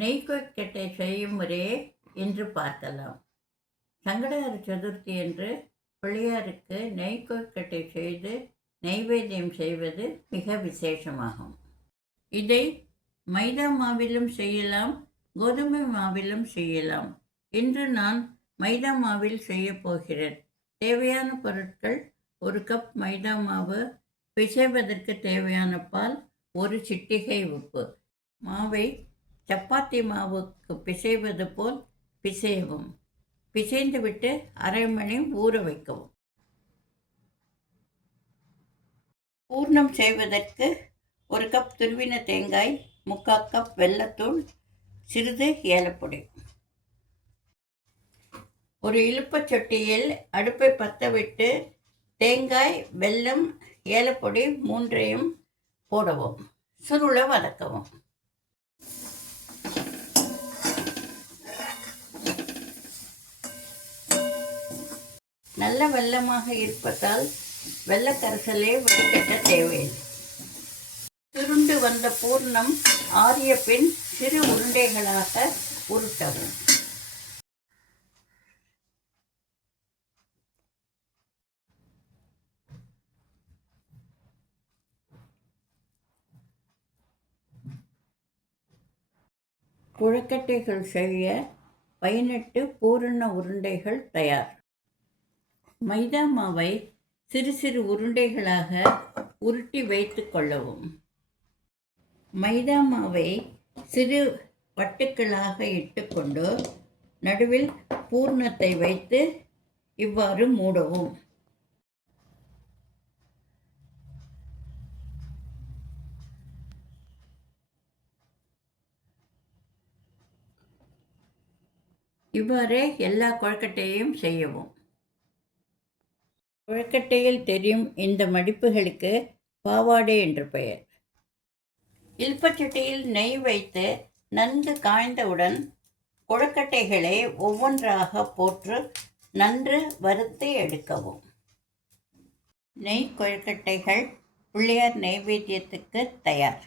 நெய்கொக்கெட்டை செய்யும் முறையே இன்று பார்க்கலாம். சங்கடஹர சதுர்த்தி என்று பிள்ளையாருக்கு நெய்கொக்கெட்டை செய்து நைவேத்தியம் செய்வது மிக விசேஷமாகும். இதை மைதா மாவிலும் செய்யலாம் கோதுமை மாவிலும் செய்யலாம். இன்று நான் மைதா மாவில் செய்ய போகிறேன். தேவையான பொருட்கள் ஒரு கப் மைதா மாவு பிசைவதற்கு தேவையான பால் ஒரு சிட்டிகை உப்பு. மாவை சப்பாத்தி மாவுக்கு பிசைவது போல் பிசையவும். பிசைந்துவிட்டு அரை மணி ஊற வைக்கவும். பூர்ணம் செய்வதற்கு ஒரு கப் துருவின தேங்காய் முக்கால் கப் வெல்லத்தூள் சிறிது ஏலப்பொடி. ஒரு இழுப்பச் சொட்டியில் அடுப்பை பற்ற விட்டு தேங்காய் வெல்லம் ஏலப்பொடி மூன்றையும் போடவும். சுருளை வதக்கவும். நல்ல வெள்ளமாக இருப்பதால் வெள்ளக்கரசலே வடிகட்ட தேவையில்லை சுருண்டு வந்த பூர்ணம் ஆரிய பின் சிறு உருண்டைகளாக உருட்டவும். குழக்கட்டைகள் செய்ய பதினெட்டு பூரண உருண்டைகள் தயார். மைதா மாவை சிறு சிறு உருண்டைகளாக உருட்டி வைத்து கொள்ளவும். மைதா மாவை சிறு வட்டுக்களாக இட்டுக்கொண்டு நடுவில் பூர்ணத்தை வைத்து இவ்வாறு மூடவும். இவ்வாறே எல்லா கொழுக்கட்டையையும் செய்யவும். கொழுக்கட்டையில் தெரியும் இந்த மடிப்புகளுக்கு பாவாடை என்று பெயர். இல்பச்சட்டியில் நெய் வைத்து நன்கு காய்ந்தவுடன் கொழுக்கட்டைகளை ஒவ்வொன்றாக போற்று நன்று வறுத்து எடுக்கவும். நெய் கொழுக்கட்டைகள் பிள்ளையார் நைவேத்தியத்துக்கு தயார்.